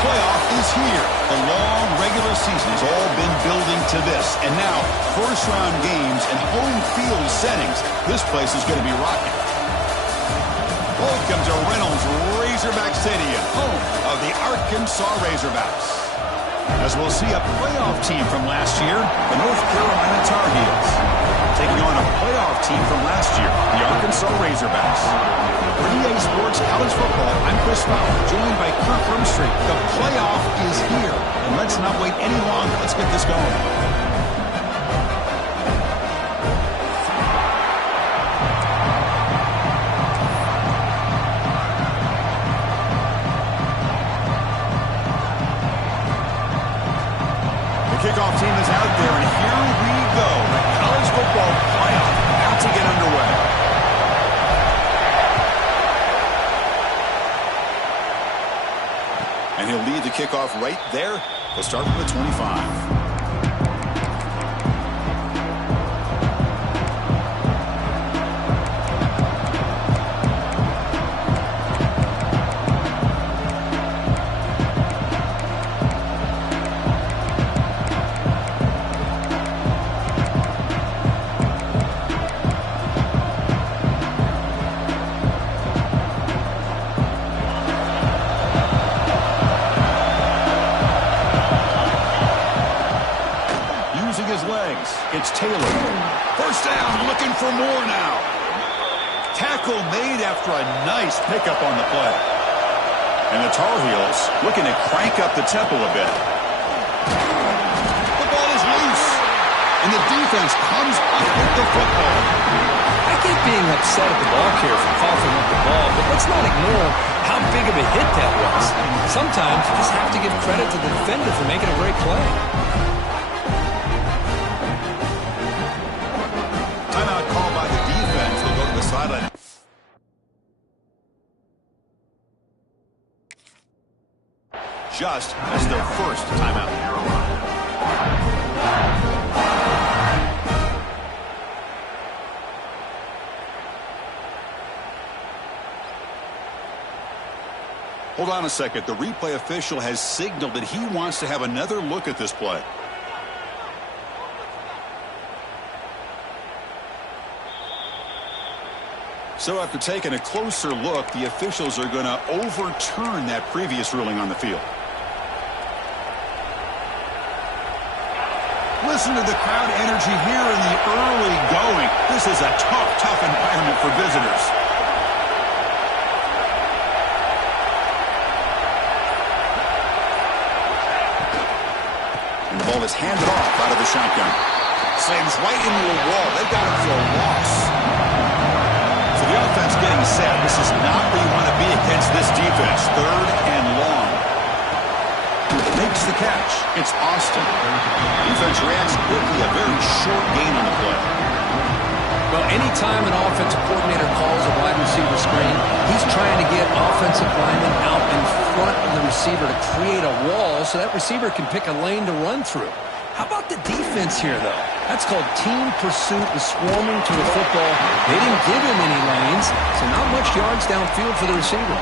playoff is here. The long regular season has all been building to this. And now, first-round games and home field settings. This place is going to be rocking. Welcome to Reynolds Razorback Stadium, home of the Arkansas Razorbacks. As we'll see a playoff team from last year, the North Carolina Tar Heels, taking on a playoff team from last year, the Arkansas Razorbacks. For EA Sports College Football, I'm Chris Fowler, joined by Kirk Rumstreet. The playoff is here, and let's not wait any longer. Let's get this going. Kickoff team is out there, and here we go. The college football playoff about to get underway. And he'll lead the kickoff right there. He'll start from the 25. It's Taylor. First down, looking for more now. Tackle made after a nice pickup on the play. And the Tar Heels looking to crank up the tempo a bit. The ball is loose. And the defense comes up with the football. I get being upset at the ball carrier for coughing up the ball, but let's not ignore how big of a hit that was. Sometimes you just have to give credit to the defender for making a great play. Sideline. Just as their first timeout. Hold on a second. The replay official has signaled that he wants to have another look at this play. So after taking a closer look, the officials are going to overturn that previous ruling on the field. Listen to the crowd energy here in the early going. This is a tough environment for visitors. And the ball is handed off out of the shotgun. Slams right into a wall. They've got him for a loss. The offense getting set. This is not where you want to be against this defense. Third and long. Makes the catch. It's Austin. Defense reacts quickly. A very short gain on the play. Well, anytime an offensive coordinator calls a wide receiver screen, he's trying to get offensive linemen out in front of the receiver to create a wall so that receiver can pick a lane to run through. How about the defense here, though? That's called team pursuit and swarming to the football. They didn't give him any lanes, so not much yards downfield for the receiver.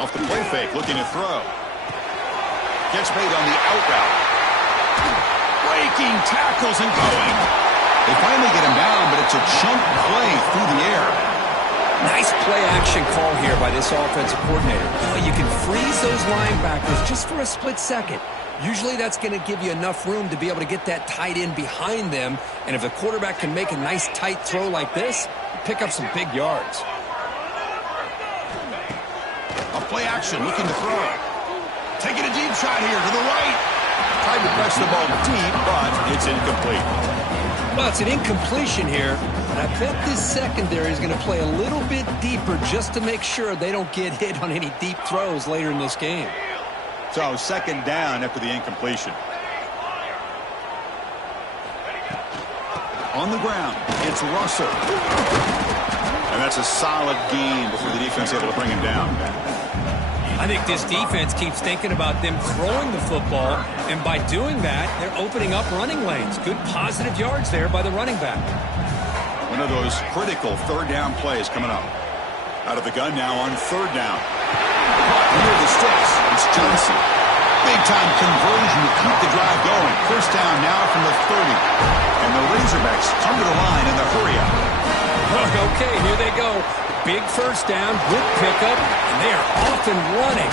Off the play fake, looking to throw. Gets made on the out route. Breaking tackles and going. They finally get him down, but it's a chunk play through the air. Nice play action call here by this offensive coordinator. Well, you can freeze those linebackers just for a split second. Usually that's going to give you enough room to be able to get that tight end behind them. And if the quarterback can make a nice tight throw like this, pick up some big yards. Play action, looking to throw. Taking a deep shot here to the right. Tried to press the ball deep, but it's incomplete. Well, it's an incompletion here, but I bet this secondary is going to play a little bit deeper just to make sure they don't get hit on any deep throws later in this game. So second down after the incompletion. On the ground, it's Russell. And that's a solid gain before the defense able to bring him down. I think this defense keeps thinking about them throwing the football, and by doing that, they're opening up running lanes. Good positive yards there by the running back. One of those critical third down plays coming up. Out of the gun now on third down. Near the sticks, it's Johnson. Big-time conversion to keep the drive going. First down now from the 30. And the Razorbacks come to the line in the hurry-up. Okay, here they go. Big first down, good pickup, and they are off and running.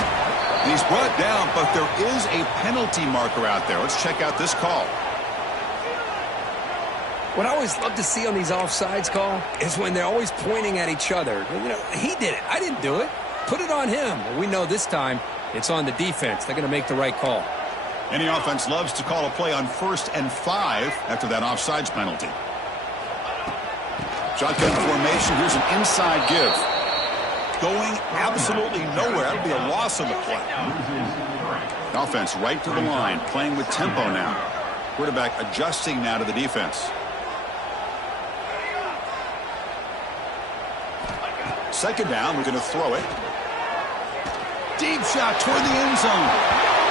He's brought down, but there is a penalty marker out there. Let's check out this call. What I always love to see on these offsides call is when they're always pointing at each other. You know, he did it. I didn't do it. Put it on him. Well, we know this time it's on the defense. They're going to make the right call. Any offense loves to call a play on 1st and 5 after that offsides penalty. Shotgun formation. Here's an inside give. Going absolutely nowhere. That would be a loss of the play. Offense right to the line, playing with tempo now. Quarterback adjusting now to the defense. Second down, we're going to throw it. Deep shot toward the end zone.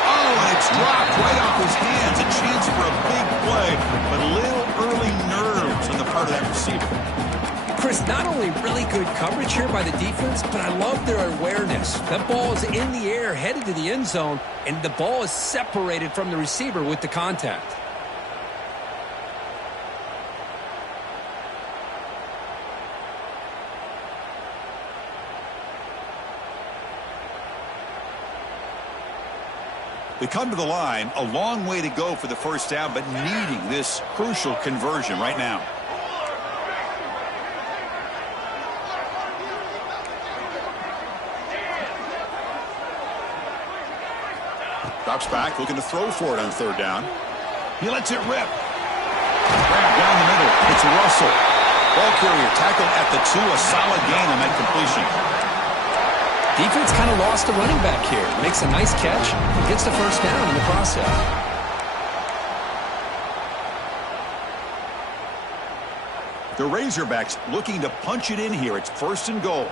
Oh, and it's dropped right off his hands. A chance for a big play, but a little early nerves on the part of that receiver. Chris, not only really good coverage here by the defense, but I love their awareness. That ball is in the air, headed to the end zone, and the ball is separated from the receiver with the contact. They come to the line, a long way to go for the first down, but needing this crucial conversion right now. Drops back, looking to throw for it on third down. He lets it rip. Grab down the middle. It's Russell. Ball carrier tackled at the 2. A solid gain on that completion. Defense kind of lost the running back here. Makes a nice catch and gets the first down in the process. The Razorbacks looking to punch it in here. It's 1st and goal.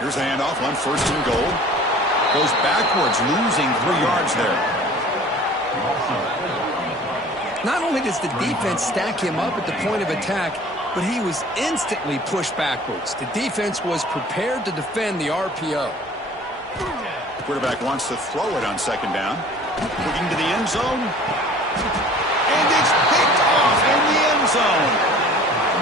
Here's the handoff on 1st and goal. Goes backwards, losing 3 yards there. Not only does the defense stack him up at the point of attack, but he was instantly pushed backwards. The defense was prepared to defend the RPO. The quarterback wants to throw it on second down. Looking to the end zone. And it's picked off in the end zone.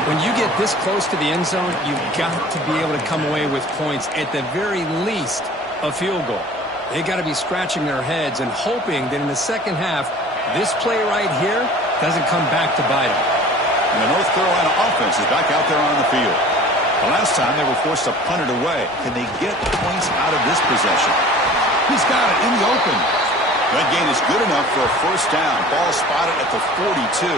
When you get this close to the end zone, you've got to be able to come away with points, at the very least, a field goal. They got to be scratching their heads and hoping that in the second half, this play right here doesn't come back to bite them. And the North Carolina offense is back out there on the field. The last time they were forced to punt it away. Can they get points out of this possession? He's got it in the open. That gain is good enough for a first down. Ball spotted at the 42.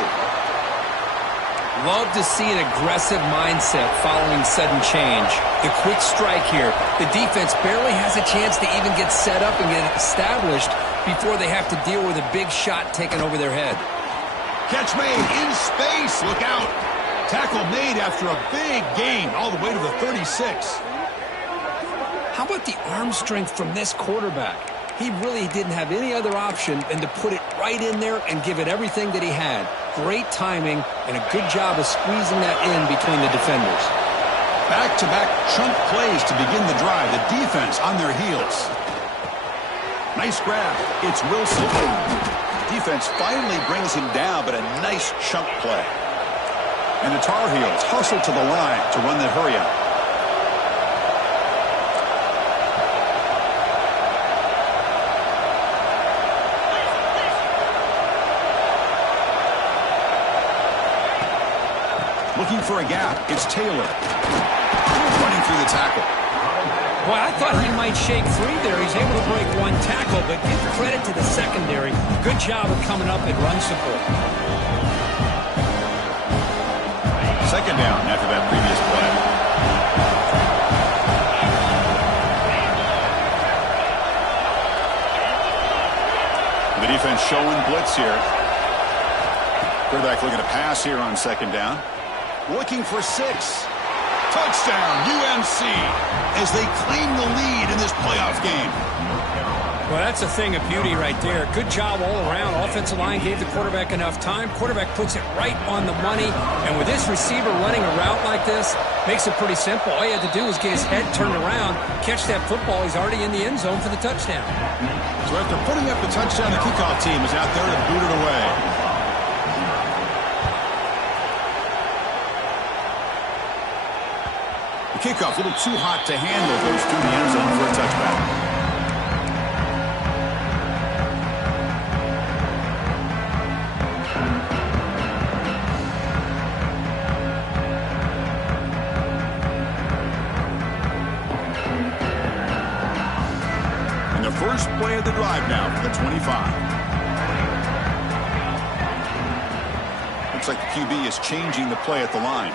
Love to see an aggressive mindset following sudden change. The quick strike here. The defense barely has a chance to even get set up and get established before they have to deal with a big shot taken over their head. Catch made in space. Look out. Tackle made after a big gain all the way to the 36. How about the arm strength from this quarterback? He really didn't have any other option than to put it right in there and give it everything that he had. Great timing and a good job of squeezing that in between the defenders. Back-to-back chunk plays to begin the drive. The defense on their heels. Nice grab. It's Wilson. Defense finally brings him down, but a nice chunk play. And the Tar Heels hustle to the line to run the hurry-up. Looking for a gap. It's Taylor. Running through the tackle. Boy, I thought he might shake free there. He's able to break one tackle, but give credit to the secondary. Good job of coming up and run support. Second down after that previous play. The defense showing blitz here. Quarterback looking to pass here on second down. Looking for 6. Touchdown, UNC, as they claim the lead in this playoff game. Well, that's a thing of beauty right there. Good job all around. Offensive line gave the quarterback enough time. Quarterback puts it right on the money. And with this receiver running a route like this, makes it pretty simple. All you had to do was get his head turned around, catch that football. He's already in the end zone for the touchdown. So after putting up the touchdown, the kickoff team is out there to boot it away. The kickoff a little too hot to handle, goes through the end zone for a touchback. First play of the drive now for the 25. Looks like the QB is changing the play at the line.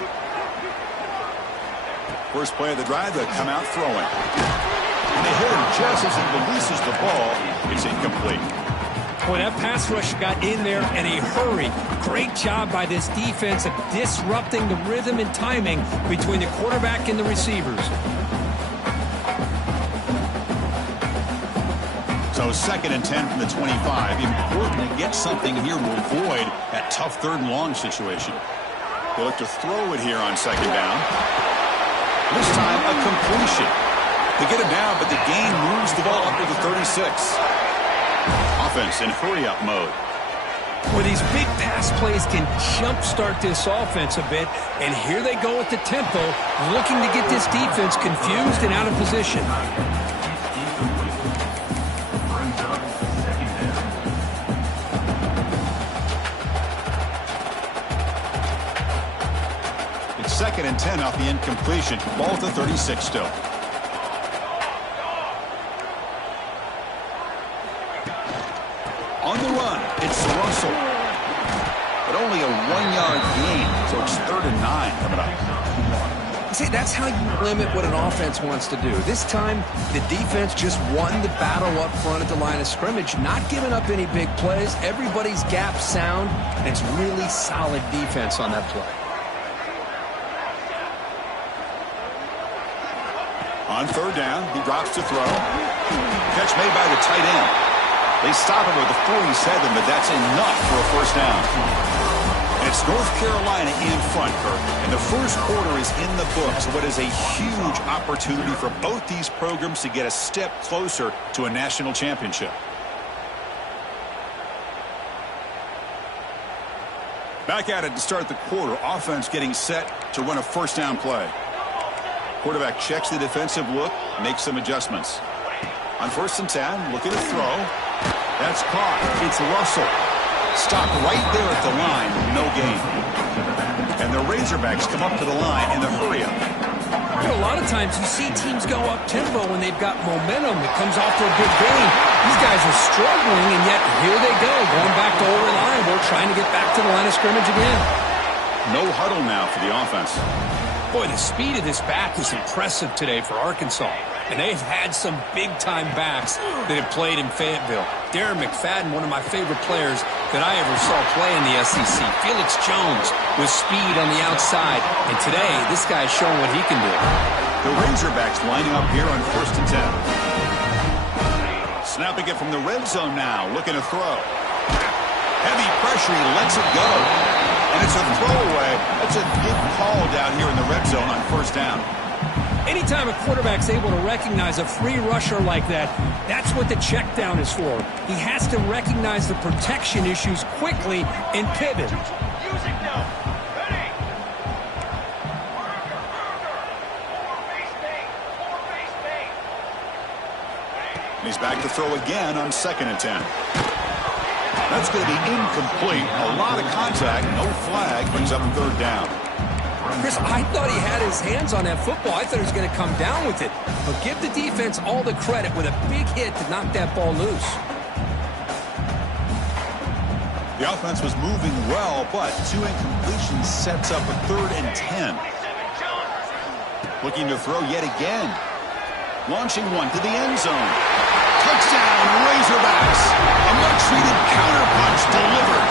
First play of the drive, they'll come out throwing. And they hit him just as he releases the ball. It's incomplete. Boy, that pass rush got in there in a hurry. Great job by this defense of disrupting the rhythm and timing between the quarterback and the receivers. So 2nd and 10 from the 25. Important to get something here to avoid that tough 3rd and long situation. They look to throw it here on second down. This time a completion. They get him down, but the gain moves the ball up to the 36. Offense in hurry-up mode. Well, these big pass plays can jumpstart this offense a bit, and here they go at the tempo, looking to get this defense confused and out of position. It's 2nd and 10 off the incompletion. Ball at the 36 still. On the run, it's Russell. But only a 1-yard gain, so it's 3rd and 9 coming up. See, that's how you limit what an offense wants to do. This time, the defense just won the battle up front at the line of scrimmage, not giving up any big plays. Everybody's gap sound, and it's really solid defense on that play. On 3rd down, he drops to throw. Catch made by the tight end. They stop him with the 47, but that's enough for a first down. And it's North Carolina in front, Kirk. And the first quarter is in the books. What is a huge opportunity for both these programs to get a step closer to a national championship. Back at it to start the quarter. Offense getting set to run a first down play. Quarterback checks the defensive look, makes some adjustments. On 1st and 10, looking to throw. That's caught. It's Russell. Stopped right there at the line. No gain. And the Razorbacks come up to the line in the hurry-up. You know, a lot of times you see teams go up-tempo when they've got momentum that comes off their big gain. These guys are struggling, and yet here they go, going back to old reliable, trying to get back to the line of scrimmage again. No huddle now for the offense. Boy, the speed of this back is impressive today for Arkansas. And they've had some big-time backs that have played in Fayetteville. Darren McFadden, one of my favorite players that I ever saw play in the SEC. Felix Jones with speed on the outside. And today, this guy's showing what he can do. The Razorbacks lining up here on 1st and 10. Snapping it from the red zone now, looking to throw. Heavy pressure, he lets it go. And it's a throwaway. That's a good call down here in the red zone on 1st down. Anytime a quarterback's able to recognize a free rusher like that, that's what the check down is for. He has to recognize the protection issues quickly and pivot. He's back to throw again on 2nd and 10. That's going to be incomplete. A lot of contact, no flag, brings up 3rd down. Chris, I thought he had his hands on that football. I thought he was going to come down with it. But give the defense all the credit with a big hit to knock that ball loose. The offense was moving well, but 2 incompletions sets up a 3rd and 10. Looking to throw yet again. Launching one to the end zone. Touchdown, Razorbacks. A much-needed counterpunch delivered.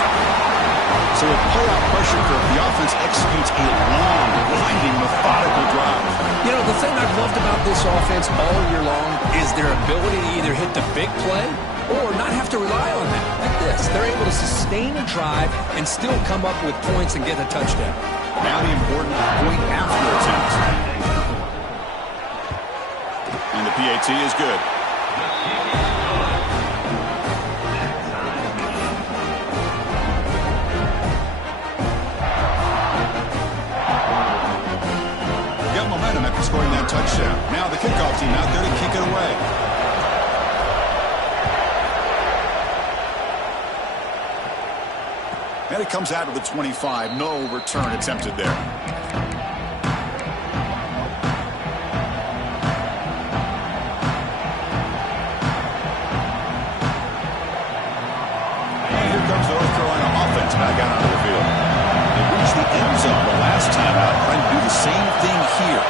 So with playoff pressure, the offense executes a long, winding, methodical drive. You know, the thing I've loved about this offense all year long is their ability to either hit the big play or not have to rely on that. Like this, they're able to sustain a drive and still come up with points and get a touchdown. Now the important point after attempt. And the PAT is good. Got momentum after scoring that touchdown. Now the kickoff team out there to kick it away. And it comes out of the 25. No return attempted there. And here comes the North Carolina offense back out onto the field. They reached the end zone the last time out, trying to do the same thing here.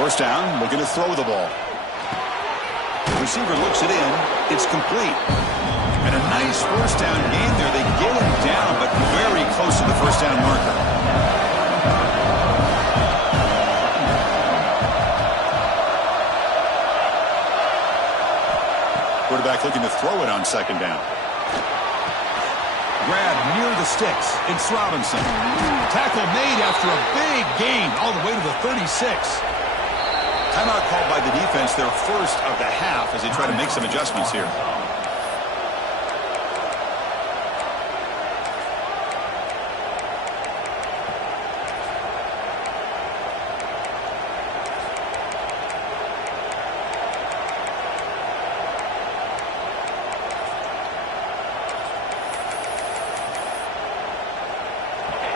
First down, looking to throw the ball. The receiver looks it in. It's complete. And a nice first down gain there. They get him down, but very close to the first down marker. Quarterback looking to throw it on second down. Grab near the sticks. It's Robinson. Tackle made after a big gain all the way to the 36. Timeout called by the defense, their first of the half, as they try to make some adjustments here.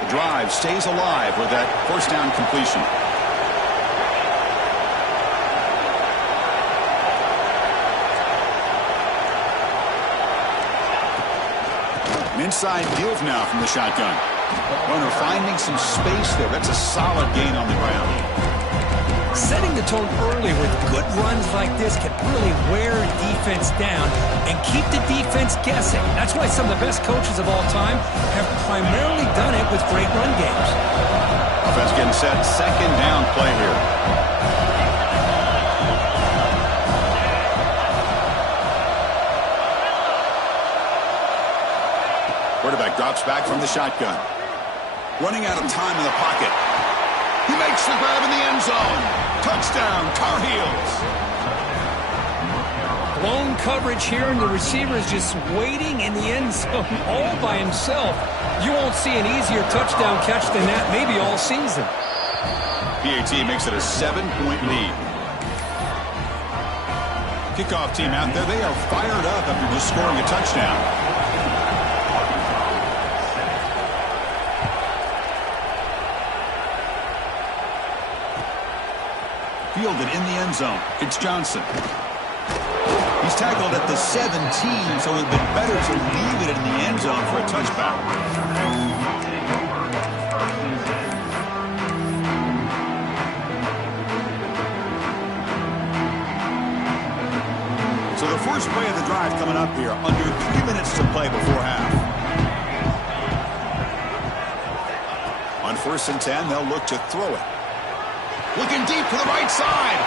The drive stays alive with that first down completion. An inside give now from the shotgun. Runner finding some space there. That's a solid gain on the ground. Setting the tone early with good runs like this can really wear a defense down and keep the defense guessing. That's why some of the best coaches of all time have primarily done it with great run games. Offense getting set. Second down play here. Quarterback drops back from the shotgun. Running out of time in the pocket. He makes the grab in the end zone. Touchdown, Tar Heels. Blown coverage here, and the receiver is just waiting in the end zone all by himself. You won't see an easier touchdown catch than that maybe all season. PAT makes it a 7-point lead. Kickoff team out there, they are fired up after just scoring a touchdown. Fielded in the end zone. It's Johnson. He's tackled at the 17, so it would have been better to leave it in the end zone for a touchback. So the first play of the drive coming up here. Under 3 minutes to play before half. On 1st and 10, they'll look to throw it. Looking deep to the right side.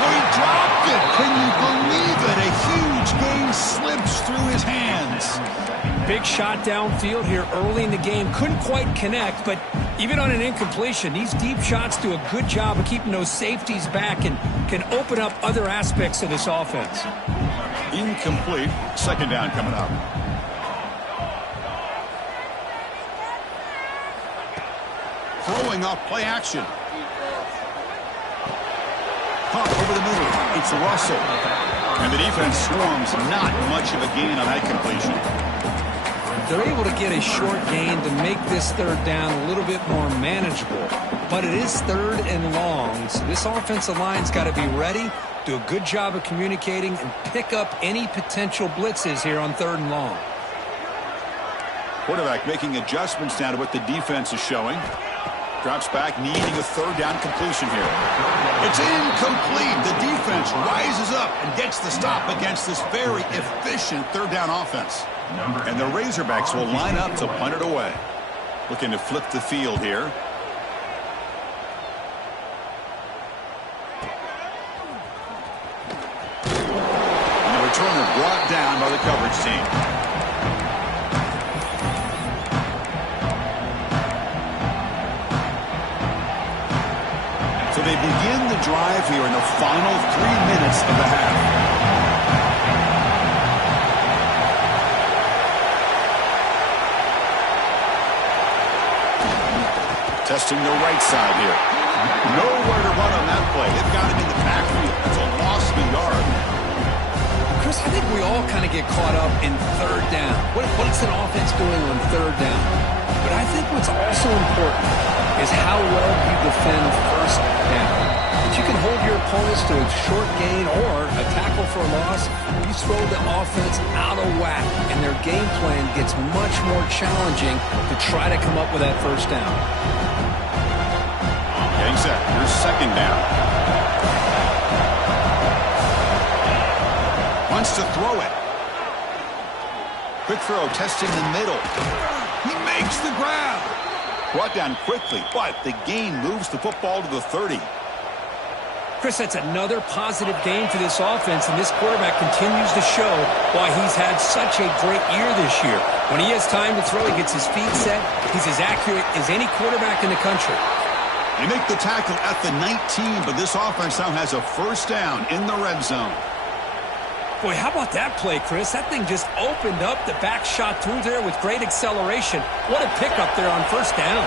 Oh, he dropped it. Can you believe it? A huge gain slips through his hands. Big shot downfield here early in the game. Couldn't quite connect, but even on an incompletion, these deep shots do a good job of keeping those safeties back and can open up other aspects of this offense. Incomplete. Second down coming up. Throwing off play action. Pump over the middle. It's Russell. And the defense swarms. Not much of a gain on that completion. They're able to get a short gain to make this third down a little bit more manageable. But it is 3rd and long, so this offensive line's got to be ready, do a good job of communicating, and pick up any potential blitzes here on 3rd and long. Quarterback making adjustments now to what the defense is showing. Drops back, needing a 3rd down completion here. It's incomplete. The defense rises up and gets the stop against this very efficient 3rd down offense. And the Razorbacks will line up to punt it away. Looking to flip the field here. And the returner brought down by the coverage team. So they begin the drive here in the final 3 minutes of the half. Testing the right side here. Nowhere to run on that play. They've got him in the backfield. That's a loss of a yard. Chris, I think we all kind of get caught up in third down. What's an offense doing on third down? But I think what's also important is how well you defend first down. If you can hold your opponents to a short gain or a tackle for a loss, you throw the offense out of whack, and their game plan gets much more challenging to try to come up with that first down. Getting set. Here's second down. Wants to throw it. Quick throw, testing the middle. He makes the grab. Brought down quickly, but the gain moves the football to the 30. Chris, that's another positive game for this offense, and this quarterback continues to show why he's had such a great year this year. When he has time to throw, he gets his feet set. He's as accurate as any quarterback in the country. They make the tackle at the 19, but this offense now has a first down in the red zone. Boy, how about that play, Chris? That thing just opened up. The back shot through there with great acceleration. What a pickup there on first down.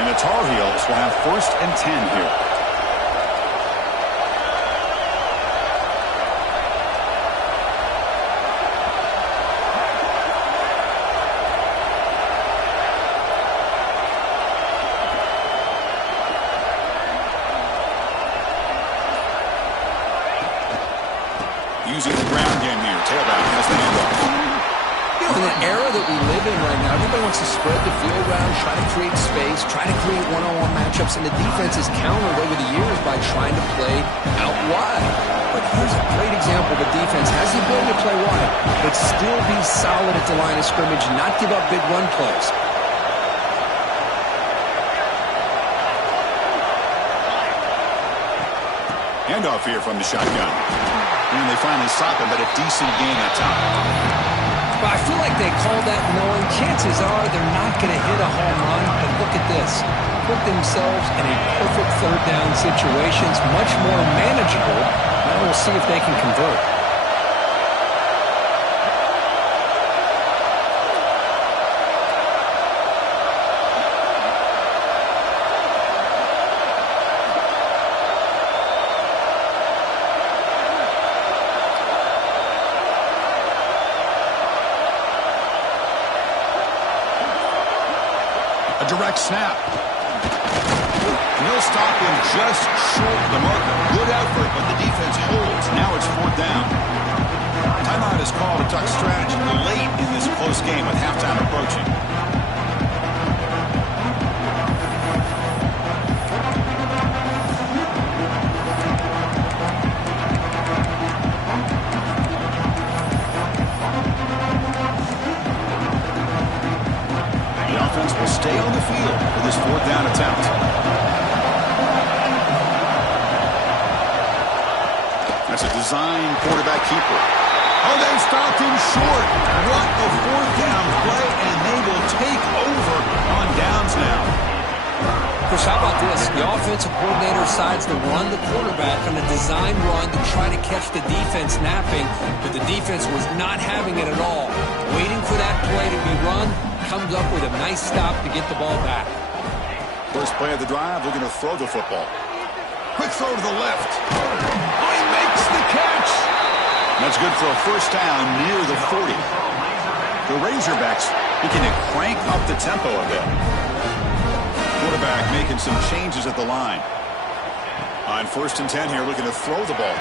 And the Tar Heels will have first and 10 here. Using the ground game here. Tailback has the handoff. You know, in the era that we live in right now, everybody wants to spread the field around, try to create space, try to create one-on-one matchups, and the defense is countered over the years by trying to play out wide. But here's a great example. The defense has the ability to play wide, but still be solid at the line of scrimmage, not give up big run plays. Handoff here from the shotgun. And they finally stop him, but a decent gain that time. But I feel like they call that knowing chances are they're not going to hit a home run. But look at this. Put themselves in a perfect third down situation. It's much more manageable. Now we'll see if they can convert. A direct snap. And he'll stop him just short of the marker. Good effort, but the defense holds. Now it's fourth down. Timeout is called to talk strategy late in this close game with halftime approaching. Will stay on the field for this fourth down attempt. That's a design quarterback keeper. Oh, they stopped him short. What a fourth down play, and they will take over on downs now. Chris, how about this? The offensive coordinator decides to run the quarterback on a design run to try to catch the defense napping, but the defense was not having it at all. Waiting for that play to be run, comes up with a nice stop to get the ball back. First play of the drive, looking to throw the football. Quick throw to the left. Oh, he makes the catch. That's good for a first down near the 40. The Razorbacks looking to crank up the tempo a bit. Quarterback making some changes at the line. On first and 10 here, looking to throw the ball.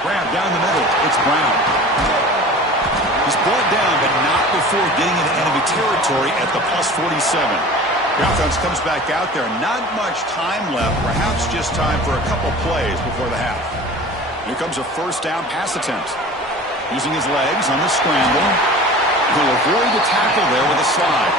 Grab down the middle. It's Brown. He's brought down, but not before getting into enemy territory at the plus 47. The offense comes back out there. Not much time left. Perhaps just time for a couple plays before the half. Here comes a first down pass attempt. Using his legs on the scramble. He'll avoid the tackle there with a slide.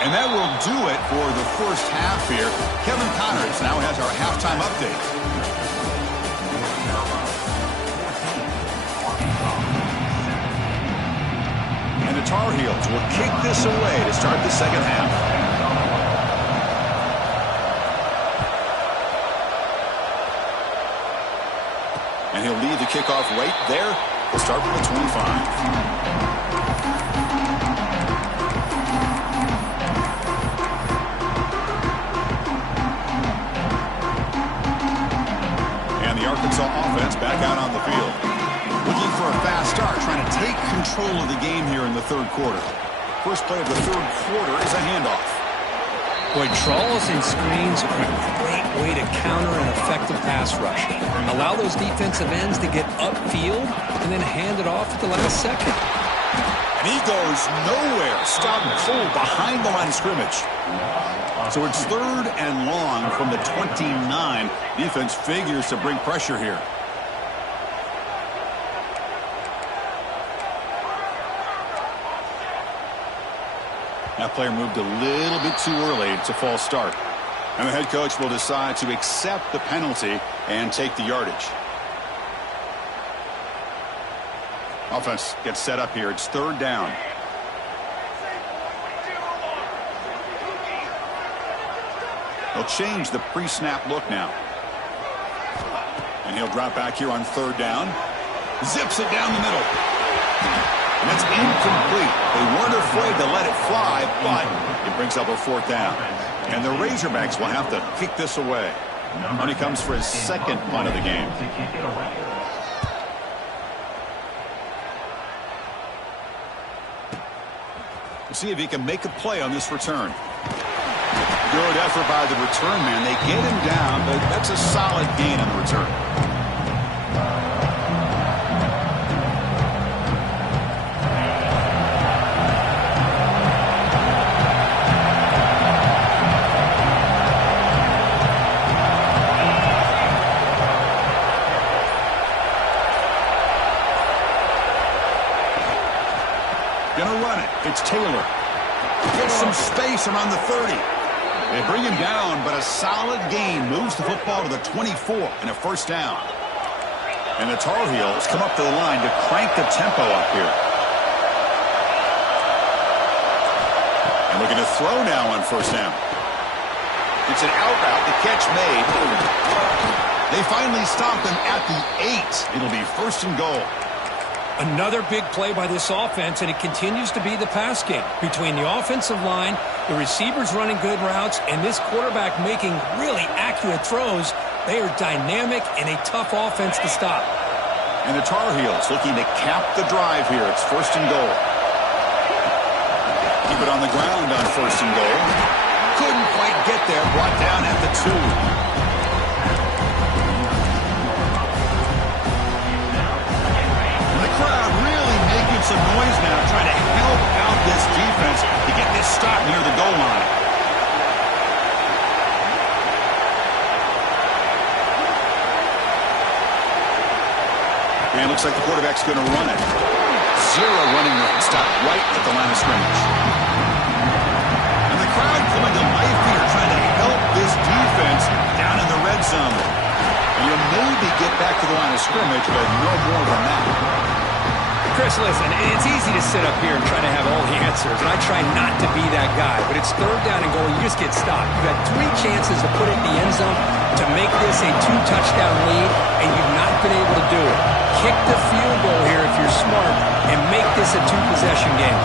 And that will do it for the first half here. Kevin Connors now has our halftime update. And the Tar Heels will kick this away to start the second half. And he'll lead the kickoff right there. We'll start with the 25. Arkansas offense back out on the field. Looking for a fast start, trying to take control of the game here in the third quarter. First play of the third quarter is a handoff. Boy, draws and screens are a great way to counter an effective pass rush. Allow those defensive ends to get upfield and then hand it off at the last second. And he goes nowhere. Stop full behind the line of scrimmage. So it's third and long from the 29. Defense figures to bring pressure here. That player moved a little bit too early. It's a false start. And the head coach will decide to accept the penalty and take the yardage. Offense gets set up here. It's third down. They'll change the pre-snap look now. And he'll drop back here on third down. Zips it down the middle. And that's incomplete. They weren't afraid to let it fly, but it brings up a fourth down. And the Razorbacks will have to kick this away. Money comes for his second punt of the game. We'll see if he can make a play on this return. Good effort by the return man. They get him down, but that's a solid gain on the return. Gonna run it. It's Taylor. Gets some space around the 30. They bring him down, but a solid gain moves the football to the 24 and a first down. And the Tar Heels come up to the line to crank the tempo up here. And looking to throw now on first down. It's an out route, the catch made. They finally stop him at the 8. It'll be first and goal. Another big play by this offense, and it continues to be the pass game. Between the offensive line, the receivers running good routes, and this quarterback making really accurate throws, they are dynamic and a tough offense to stop. And the Tar Heels looking to cap the drive here. It's first and goal. Keep it on the ground on first and goal. Couldn't quite get there. Brought down at the 2. Some noise now, trying to help out this defense to get this stop near the goal line. And it looks like the quarterback's going to run it. Zero running room. Stop right at the line of scrimmage. And the crowd coming to life here, trying to help this defense down in the red zone. And you'll maybe get back to the line of scrimmage, but no more than that. Chris, listen, it's easy to sit up here and try to have all the answers, and I try not to be that guy, but it's third down and goal. You just get stopped. You've had 3 chances to put it in the end zone to make this a 2-touchdown lead, and you've not been able to do it. Kick the field goal here if you're smart and make this a 2-possession game.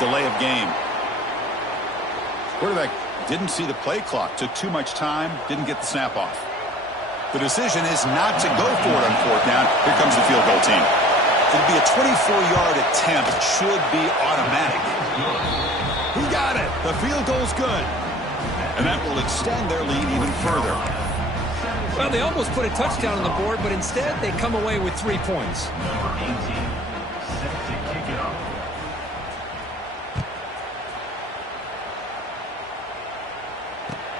Delay of game. Quarterback didn't see the play clock. Took too much time. Didn't get the snap off. The decision is not to go for it on fourth down. Here comes the field goal team. It'll be a 24-yard attempt. Should be automatic. He got it. The field goal's good. And that will extend their lead even further. Well, they almost put a touchdown on the board, but instead they come away with 3 points.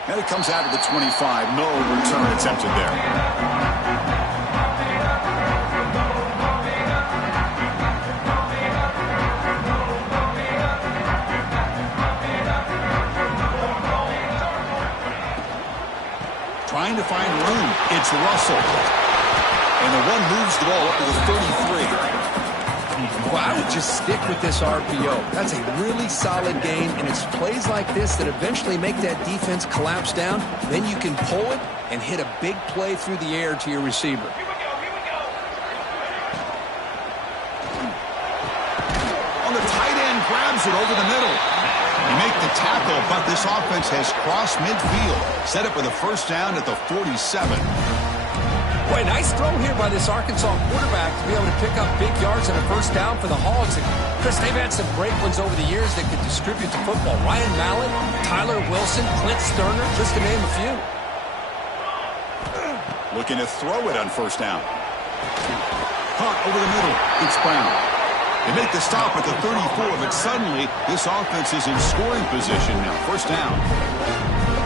And it comes out of the 25. No return attempted there. Trying to find room. It's Russell. And the one moves the ball up to the 33. Well, I would just stick with this RPO. That's a really solid game, and it's plays like this that eventually make that defense collapse down. Then you can pull it and hit a big play through the air to your receiver. On the tight end, grabs it over the middle. You make the tackle, but this offense has crossed midfield. Set up with a first down at the 47. Boy, nice throw here by this Arkansas quarterback to be able to pick up big yards and a first down for the Hogs. And Chris, they've had some great ones over the years that could distribute the football. Ryan Mallett, Tyler Wilson, Clint Sterner, just to name a few. Looking to throw it on first down. Caught over the middle. It's Brown. They make the stop at the 34, but suddenly this offense is in scoring position now. First down.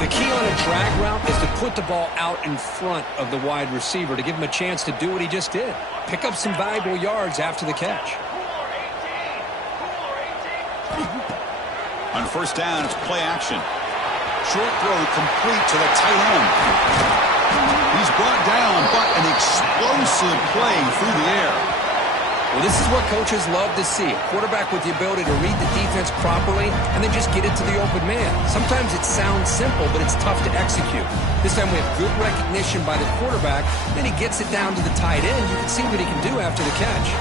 The key on a drag route is to put the ball out in front of the wide receiver to give him a chance to do what he just did. Pick up some valuable yards after the catch. On first down, it's play action. Short throw complete to the tight end. He's brought down, but an explosive play through the air. Well, this is what coaches love to see. A quarterback with the ability to read the defense properly and then just get it to the open man. Sometimes it sounds simple, but it's tough to execute. This time we have good recognition by the quarterback. Then he gets it down to the tight end. You can see what he can do after the catch.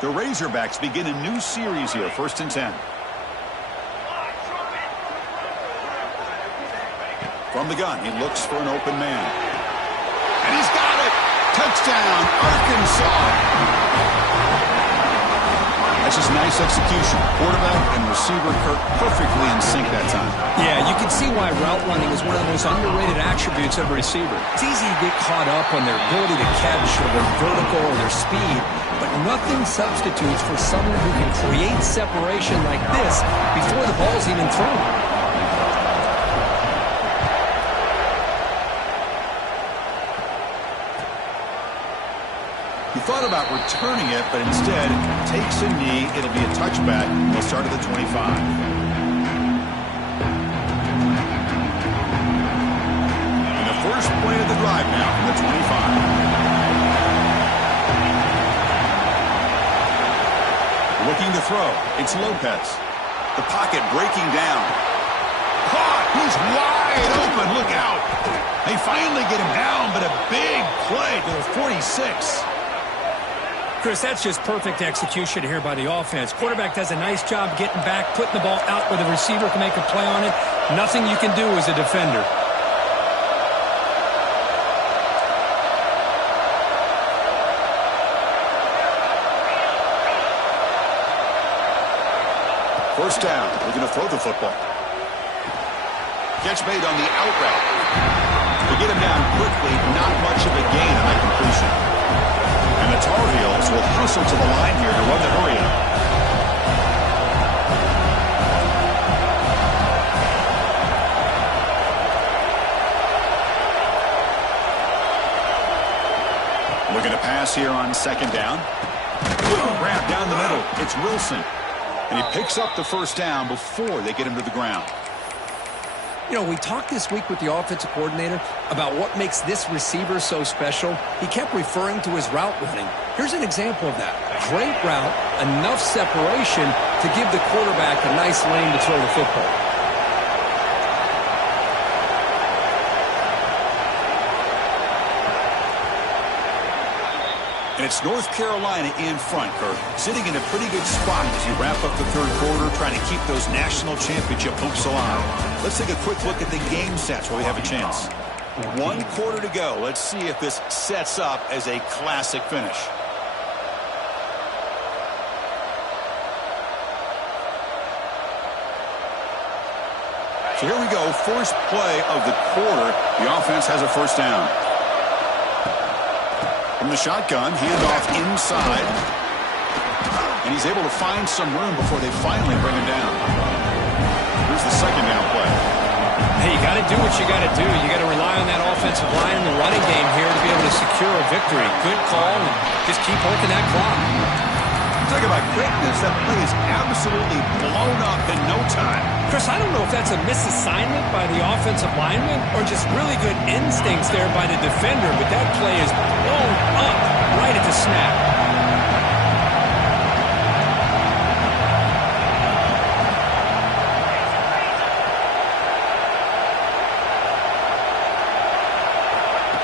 The Razorbacks begin a new series here, 1st and 10. From the gun, he looks for an open man. And he's got it! Touchdown, Arkansas! That's just nice execution. Quarterback and receiver Kirk perfectly in sync that time. Yeah, you can see why route running is one of the most underrated attributes of a receiver. It's easy to get caught up on their ability to catch or their vertical or their speed, but nothing substitutes for someone who can create separation like this before the ball's even thrown. He thought about returning it, but instead takes a knee. It'll be a touchback. He'll start at the 25. And the first play of the drive now from the 25. Looking to throw. It's Lopez. The pocket breaking down. Caught. He's wide open. Look out. They finally get him down, but a big play to the 46. Chris, that's just perfect execution here by the offense. Quarterback does a nice job getting back, putting the ball out where the receiver can make a play on it. Nothing you can do as a defender. First down. We're going to throw the football. Catch made on the out route. To get him down quickly, not much of a gain on that completion. And the Tar Heels will hustle to the line here to run the hurry up. Looking to pass here on second down. Grab down the middle. It's Wilson. And he picks up the first down before they get him to the ground. You know, we talked this week with the offensive coordinator about what makes this receiver so special. He kept referring to his route running. Here's an example of that. Great route, enough separation to give the quarterback a nice lane to throw the football. And it's North Carolina in front, Kirk, sitting in a pretty good spot as you wrap up the third quarter, trying to keep those national championship hopes alive. Let's take a quick look at the game sets where we have a chance. 1 quarter to go. Let's see if this sets up as a classic finish. So here we go. First play of the quarter. The offense has a first down. From the shotgun, handoff inside. And he's able to find some room before they finally bring him down. Here's the second down play. Hey, you got to do what you got to do. You got to rely on that offensive line in the running game here to be able to secure a victory. Good call, and just keep working that clock. Talk about quickness. That play is absolutely blown up in no time. Chris, I don't know if that's a misassignment by the offensive lineman or just really good instincts there by the defender, but that play is blown up right at the snap.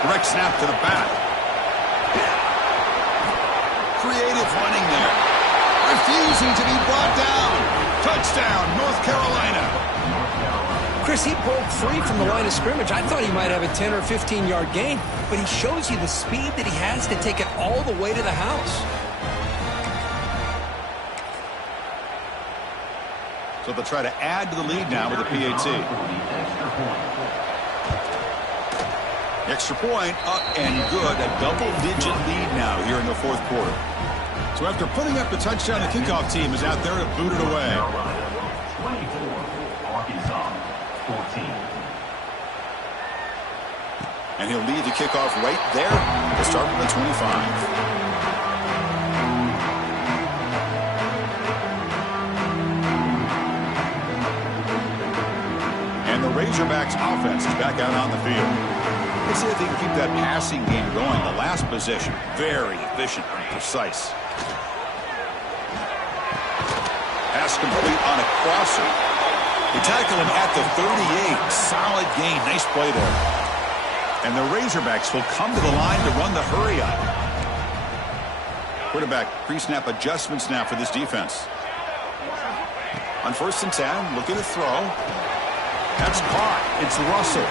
Direct snap to the back. Creative running there. Refusing to be brought down. Touchdown, North Carolina. Chris, he broke free from the line of scrimmage. I thought he might have a 10 or 15-yard gain, but he shows you the speed that he has to take it all the way to the house. So they'll try to add to the lead now with the PAT. Extra point up and good. A double-digit lead now here in the fourth quarter. So after putting up the touchdown, the kickoff team is out there to boot it away. 24, Arkansas, 14. And he'll lead the kickoff right there to start with the 25. And the Razorbacks offense is back out on the field. Let's see if they can keep that passing game going. The last possession, very efficient and precise. Pass complete on a crosser. They tackle him at the 38. Solid gain. Nice play there. And the Razorbacks will come to the line to run the hurry up. Quarterback pre-snap adjustments now for this defense. On 1st and 10, looking to throw. That's caught. It's Russell.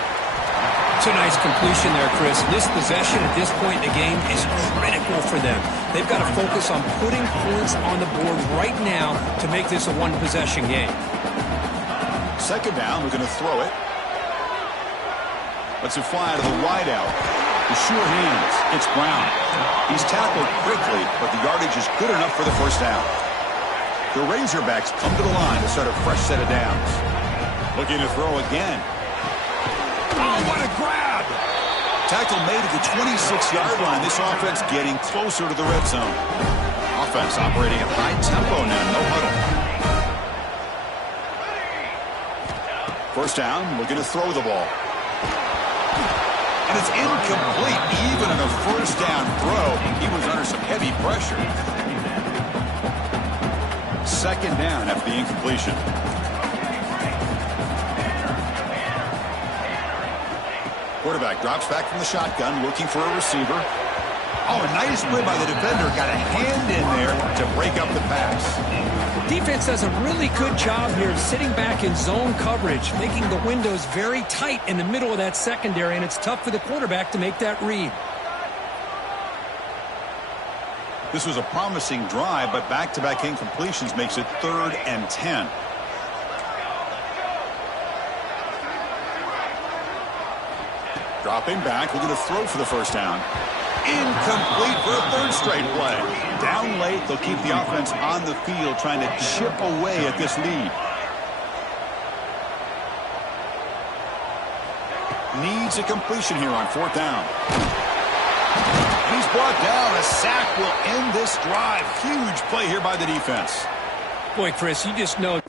It's a nice completion there, Chris. This possession at this point in the game is critical for them. They've got to focus on putting points on the board right now to make this a one-possession game. Second down, we're going to throw it. Lets it fly to the wide out. The sure hands. It's Brown. He's tackled quickly, but the yardage is good enough for the first down. The Razorbacks come to the line to start a fresh set of downs. Looking to throw again. Oh, what a grab! Tackle made at the 26-yard line. This offense getting closer to the red zone. Offense operating at high tempo now. No huddle. First down, looking to throw the ball. And it's incomplete. Even on a first down throw, he was under some heavy pressure. Second down after the incompletion. Quarterback drops back from the shotgun, looking for a receiver. Oh, a nice play by the defender. Got a hand in there to break up the pass. Defense does a really good job here of sitting back in zone coverage, making the windows very tight in the middle of that secondary, and it's tough for the quarterback to make that read. This was a promising drive, but back-to-back incompletions makes it 3rd and 10. Dropping back, looking to throw for the first down. Incomplete for a 3rd straight play. Down late, they'll keep the offense on the field trying to chip away at this lead. Needs a completion here on 4th down. He's brought down. A sack will end this drive. Huge play here by the defense. Boy, Chris, you just know